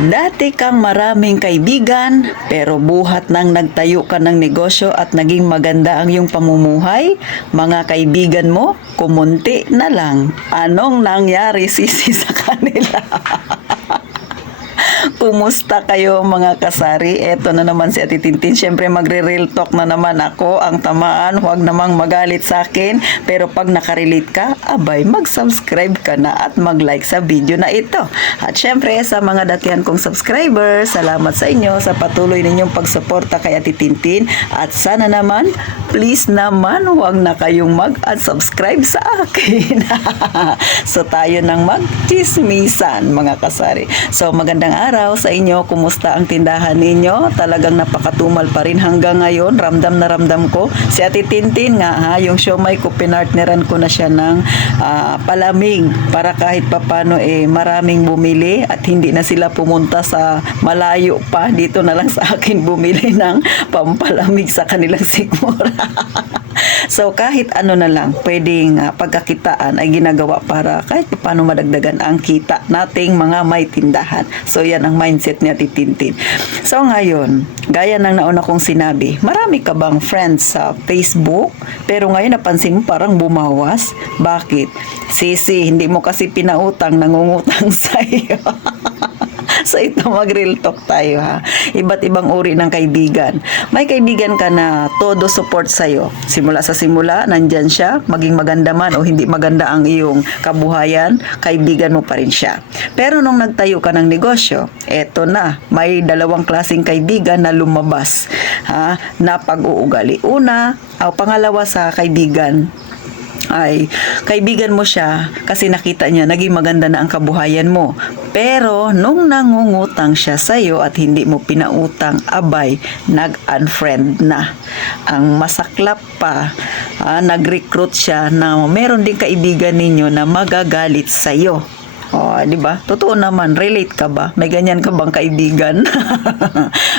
Dati kang maraming kaibigan, pero buhat nang nagtayo ka ng negosyo at naging maganda ang iyong pamumuhay, mga kaibigan mo, kumunti na lang. Anong nangyari sisi sa kanila? Kumusta kayo mga kasari? Eto na naman si Ate Tintin. Siyempre magre-real talk na naman ako. Ang tamaan, huwag namang magalit sa akin. Pero pag nakarelate ka, abay, mag-subscribe ka na at mag-like sa video na ito. At siyempre sa mga datihan kong subscribers, salamat sa inyo sa patuloy ninyong pagsuporta kay Ate Tintin. At sana naman, please naman, huwag na kayong mag-unsubscribe sa akin. So tayo nang mag-chismisan mga kasari. So magandang araw sa inyo. Kumusta ang tindahan ninyo? Talagang napakatumal pa rin hanggang ngayon. Ramdam na ramdam ko. Si Ate Tintin nga ha, yung siomai ko, pinartneran ko na siya ng palamig para kahit papano maraming bumili at hindi na sila pumunta sa malayo pa. Dito na lang sa akin bumili ng pampalamig sa kanilang sikmura. So kahit ano na lang pwedeng pagkakitaan ay ginagawa para kahit paano madagdagan ang kita nating mga may tindahan. So yan ang mindset ni Ate Tintin. So ngayon, gaya ng nauna kong sinabi, marami ka bang friends sa Facebook? Pero ngayon napansin mo parang bumawas. Bakit? Sisi, hindi mo kasi pinautang, nangungutang sa'yo. So ito mag-real talk tayo ha. Iba't ibang uri ng kaibigan. May kaibigan ka na todo support sa'yo. Simula sa simula, nandyan siya. Maging maganda man o hindi maganda ang iyong kabuhayan, kaibigan mo pa rin siya. Pero nung nagtayo ka ng negosyo, eto na, may dalawang klaseng kaibigan na lumabas ha, na pag-uugali. Una, pangalawa sa kaibigan, ay kaibigan mo siya kasi nakita niya naging maganda na ang kabuhayan mo. Pero nung nangungutang siya sa'yo at hindi mo pinautang, abay, nag-unfriend na. Ang masaklap pa, nag-recruit siya na meron din kaibigan ninyo na magagalit sa'yo. Oh, di ba? Totoo naman, relate ka ba? May ganyan ka bang kaibigan?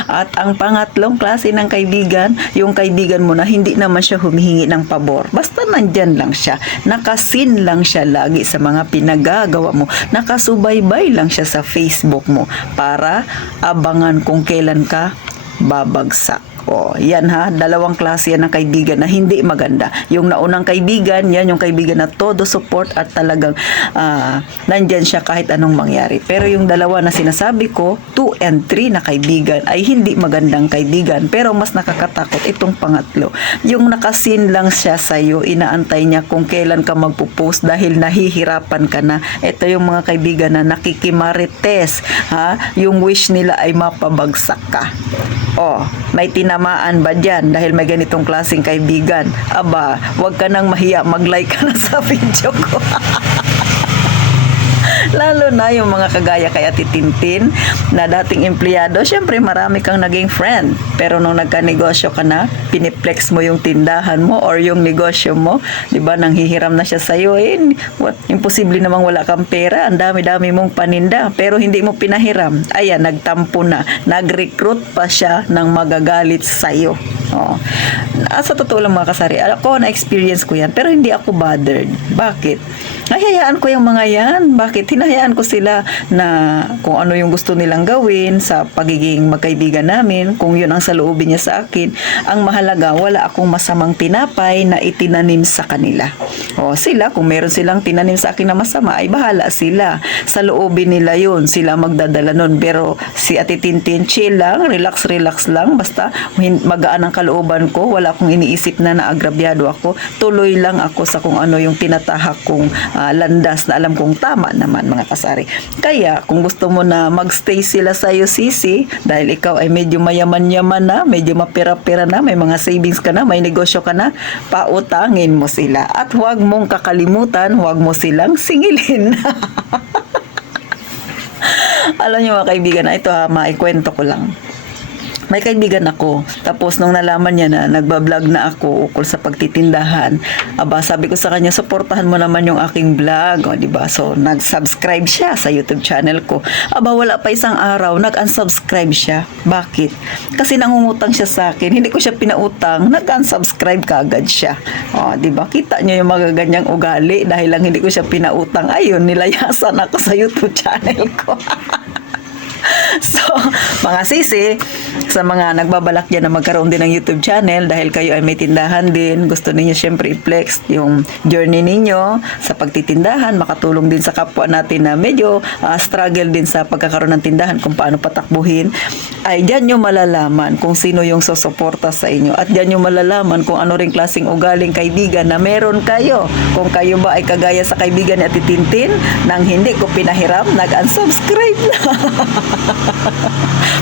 At ang pangatlong klase ng kaibigan, yung kaibigan mo na hindi naman siya humihingi ng pabor. Basta nandyan lang siya. Nakasin lang siya lagi sa mga pinagagawa mo. Nakasubaybay lang siya sa Facebook mo para abangan kung kailan ka babagsak. Oh, yan ha, dalawang klase yan ng kaibigan na hindi maganda. Yung naunang kaibigan, yan yung kaibigan na todo support at talagang nandyan siya kahit anong mangyari. Pero yung dalawa na sinasabi ko, 2 and 3 na kaibigan ay hindi magandang kaibigan. Pero mas nakakatakot itong pangatlo. Yung nakasin lang siya sa'yo, inaantay niya kung kailan ka magpo-post dahil nahihirapan ka na. Ito yung mga kaibigan na nakikimarites, ha? Yung wish nila ay mapabagsak ka. Oh, may tinamaan ba dyan dahil may ganitong klaseng kaibigan? Aba, wag ka nang mahiya, mag-like ka na sa video ko. Lalo na yung mga kagaya kay Ate Tintin na dating empleyado, syempre marami kang naging friend. Pero nung nagka-negosyo ka na, piniplex mo yung tindahan mo or yung negosyo mo, di ba, nang hihiram na siya sa'yo, imposible namang wala kang pera, ang dami-dami mong paninda, pero hindi mo pinahiram. Ayan, nagtampo na, nag-recruit pa siya ng magagalit sa'yo. Oh. Sa totoo lang mga kasari, ako na-experience ko yan, pero hindi ako bothered. Bakit? Hayaan ko yung mga yan. Bakit? Hinahayaan ko sila na kung ano yung gusto nilang gawin sa pagiging magkaibigan namin, kung yun ang saloobin niya sa akin. Ang mahalaga, wala akong masamang tinapay na itinanim sa kanila. O sila, kung meron silang tinanim sa akin na masama, ay bahala sila. Sa loobin nila yun, sila magdadala nun. Pero si Ate Tintin, chill lang, relax lang. Basta magaan ang kalooban ko, wala akong iniisip na naagrabyado ako. Tuloy lang ako sa kung ano yung tinatahak kong landas na alam kong tama naman mga kasari. Kaya kung gusto mo na magstay sila sa iyo sisi, dahil ikaw ay medyo mayaman-yaman na, medyo mapera-pera na, may mga savings ka na, may negosyo ka na, pautangin mo sila. At huwag mong kakalimutan, huwag mo silang singilin. Alam niyo mga kaibigan, ito maikwento ko lang. May kaibigan ako, tapos nung nalaman niya na nagbablog na ako ukol sa pagtitindahan, sabi ko sa kanya, suportahan mo naman yung aking vlog, diba? So, nag-subscribe siya sa YouTube channel ko. Wala pa isang araw, nag-unsubscribe siya. Bakit? Kasi nangungutang siya sa akin, hindi ko siya pinautang, nag-unsubscribe kaagad siya. Diba? Kita niyo yung mga ganyang ugali, dahil lang hindi ko siya pinautang, ayun, nilayasan ako sa YouTube channel ko. So, mga sisi, sa mga nagbabalak dyan na magkaroon din ng YouTube channel dahil kayo ay may tindahan din, gusto ninyo syempre i-flex yung journey ninyo sa pagtitindahan, makatulong din sa kapwa natin na medyo struggle din sa pagkakaroon ng tindahan kung paano patakbuhin, ay dyan nyo malalaman kung sino yung susuporta sa inyo at dyan nyo malalaman kung ano ring klaseng ugaling kaibigan na meron kayo. Kung kayo ba ay kagaya sa kaibigan ni Ate Tintin nang hindi ko pinahiram, nag-unsubscribe na.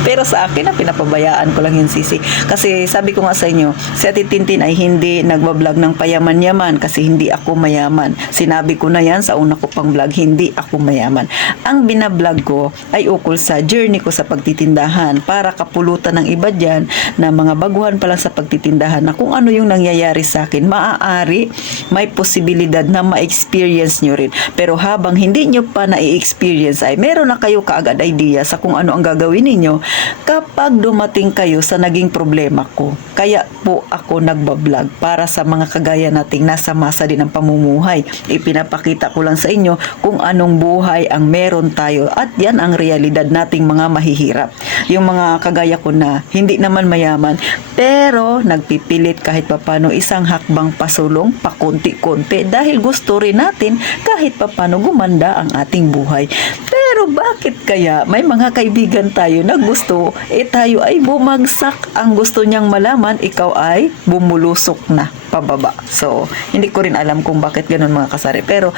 Pero sa akin, pinapabayaan ko lang yun, sisi. Kasi sabi ko nga sa inyo, si Ate Tintin ay hindi nagbablog ng payaman-yaman kasi hindi ako mayaman. Sinabi ko na yan sa una ko pang vlog, hindi ako mayaman. Ang binablog ko ay ukol sa journey ko sa pagtitindahan para kapulutan ng iba dyan na mga baguhan pa lang sa pagtitindahan na kung ano yung nangyayari sa akin, maaari may posibilidad na ma-experience nyo rin. Pero habang hindi nyo pa na-experience ay meron na kayo kaagad idea sa kung ano ang gagawin ninyo kapag dumating kayo sa naging problema ko. Kaya po ako nagbablog para sa mga kagaya nating nasa masa din ng pamumuhay. Ipinapakita ko lang sa inyo kung anong buhay ang meron tayo at yan ang realidad nating mga mahihirap. Yung mga kagaya ko na hindi naman mayaman pero nagpipilit kahit papano isang hakbang pasulong pakunti-kunti dahil gusto rin natin kahit papano gumanda ang ating buhay. Pero bakit kaya may mga kaibigan tayo na gusto tayo ay bumagsak, ang gusto niyang malaman ikaw ay bumulusok na pababa. So, hindi ko rin alam kung bakit ganun mga kasari. Pero,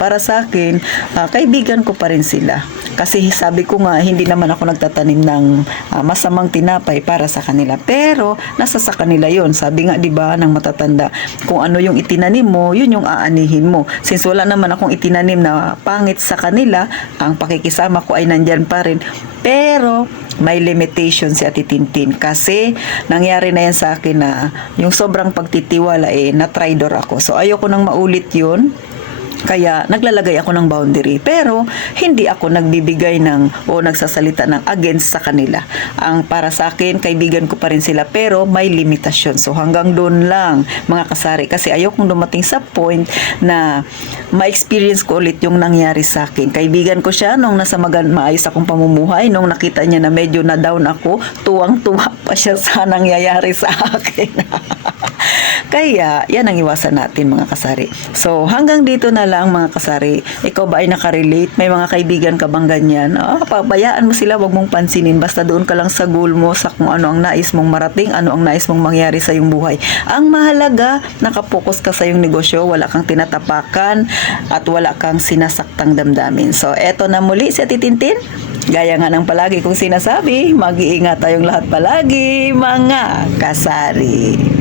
para sa akin, kaibigan ko pa rin sila. Kasi sabi ko nga, hindi naman ako nagtatanim ng masamang tinapay para sa kanila. Pero, nasa sa kanila yon. Sabi nga, di ba, ng matatanda, kung ano yung itinanim mo, yun yung aanihin mo. Since wala naman akong itinanim na pangit sa kanila, ang pakikisama ko ay nandyan pa rin. Pero, may limitation si Ate Tintin kasi nangyari na yan sa akin na yung sobrang pagtitiwala na-traitor ako. So, ayoko nang maulit yun. Kaya naglalagay ako ng boundary pero hindi ako nagbibigay ng o nagsasalita ng against sa kanila. Ang para sa akin, kaibigan ko pa rin sila pero may limitasyon. So hanggang doon lang mga kasari kasi ayokong dumating sa point na ma-experience ko ulit yung nangyari sa akin. Kaibigan ko siya nung nasa maayos akong pamumuhay, nung nakita niya na medyo na down ako, tuwang-tuwa pa siya sa nangyayari sa akin. Kaya, yan ang iwasan natin mga kasari. So, hanggang dito na lang mga kasari. Ikaw ba ay nakarelate? May mga kaibigan ka bang ganyan? Pabayaan mo sila, wag mong pansinin. Basta doon ka lang sa goal mo, sa kung ano ang nais mong marating, ano ang nais mong mangyari sa iyong buhay. Ang mahalaga, nakapokus ka sa iyong negosyo, wala kang tinatapakan, at wala kang sinasaktang damdamin. So, eto na muli si Ate Tintin. Gaya nga ng palagi kong sinasabi, mag-iingat tayong lahat palagi, mga kasari.